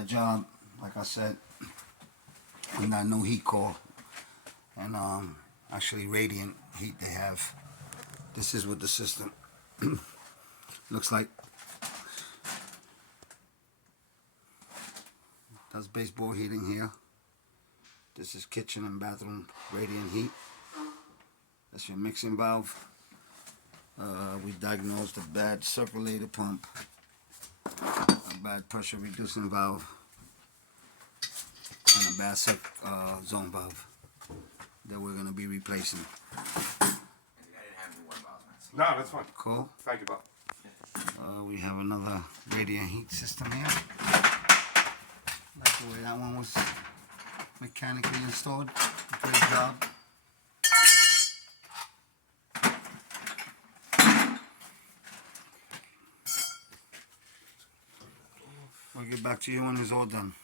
a job, like I said, on that new heat core, and actually radiant heat they have. This is what the system looks like. That's baseboard heating here. This is kitchen and bathroom radiant heat. That's your mixing valve. We diagnosed a bad circulator pump, a bad pressure reducing valve, and a bad zone valve that we're going to be replacing. No, that's fine. Cool. Thank you, Bob. We have another radiant heat system here. Like the way that one was mechanically installed. Great job. We'll get back to you when it's all done.